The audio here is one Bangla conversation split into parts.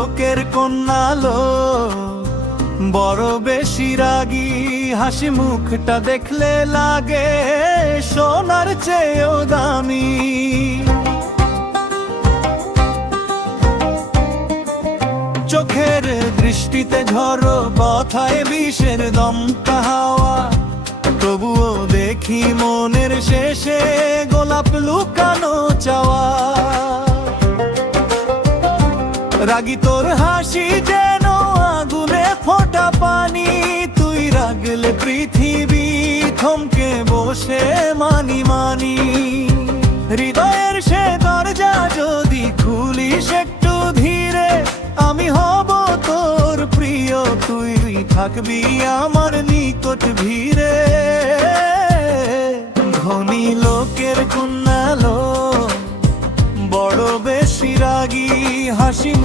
লোকের কন্যালো, বড় বেশি রাগী, হাসি মুখটা দেখলে লাগে, সোনার চেয়েও দামি। চোখের দৃষ্টিতে ঝড়ো কথায় বিষের দমকা হাওয়া তবুও দেখি মনের শেষে রাগি তোর হাসি যেন আগুনে ফোটা পানি। তুই রাগলে পৃথিবী থমকে বসে মানি মানি। হৃদয়ের সে দরজা যদি খুলিস একটু ধীরে, আমি হব তোর প্রিয়। তুই থাকবি আমার নিকট ভিড়ে।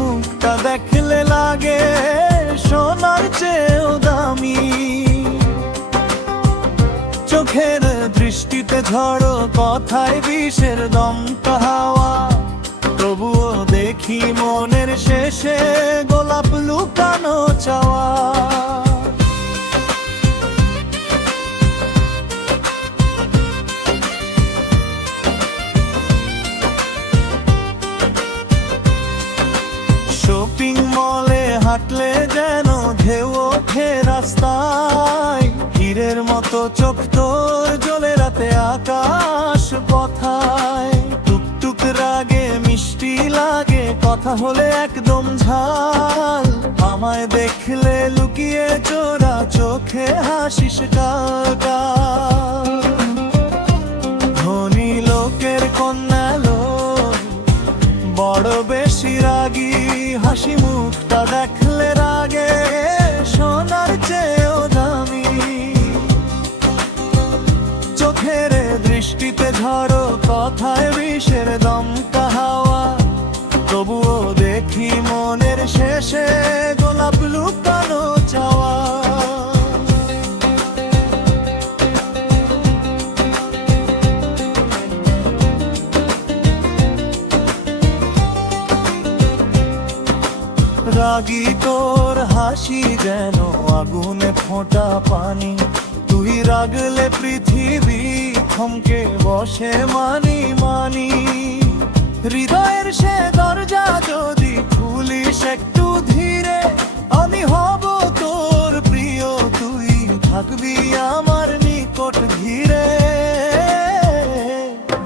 মুখটা দেখলে লাগে সোনার চেয়েও দামি। চোখের দৃষ্টিতে ঝড়ো কথায় বিষের দমকা হাওয়া। তবুও দেখি মনের শেষে গোলাপ লুকানো চাওয়া। চোখ তোর জ্বলে রাতে আকাশ কথায় টুকটুক রাগে মিষ্টি লাগে, কথা হলে একদম ঝাল। আমায় দেখলে লুকিয়ে চোরা চোখে হাসিস কাকা ধনী লোকের কন্যা লোক, বড় বেশি রাগী, হাসি মুখটা দেখলে কথায় বিষের দমকা হাওয়া, তবুও দেখি মনের শেষে গোলাপ লুকানো চাওয়া। রাগি তোর হাসি যেন আগুনে ফোঁটা পানি, তুই রাগলে পৃথিবী থমকে বসে মানি মানি। হৃদয়ের সে দরজা যদি খুলিস একটু ধীরে, আমি হব তোর প্রিয়, তুই থাকবি আমার নিকট ঘিরে।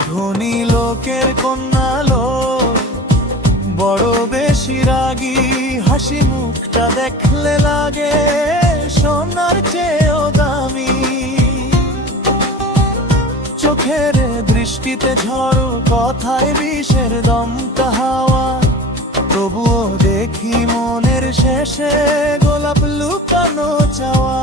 ধনী লোকের কন্যা লোক, বড় বেশি রাগী, হাসি মুখটা দেখলে লাগে। সোনার দৃষ্টিতে ঝড়ো, কথায় বিষের দমকা হাওয়া তবুও দেখি মনের শেষে গোলাপ লুকানো চাওয়া।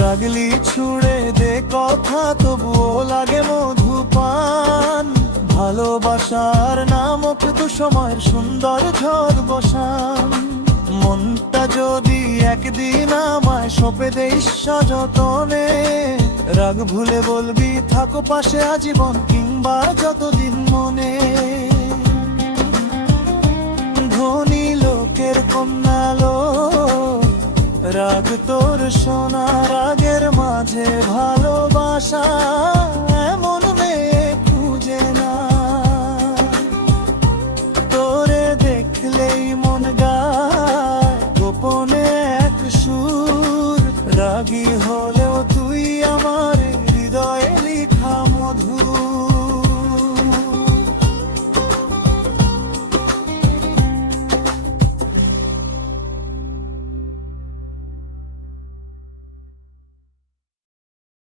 রাগলি ছুড়ে দে কথা, তবুও লাগে মধুপান। ভালোবাসার নামক তো সময়ের সুন্দর ঝড় বসান মনটা যদি একদিন আমায় সপে দেই সযতনে, রাগ ভুলে বলবি, থাকো পাশে আজীবন কিংবা যতদিন মনে। ধনী লোকের কন্যালো রাগ তোর সোনা রাগের মাঝে ভালোবাসা, এমন রাগি হলেও তুই আমার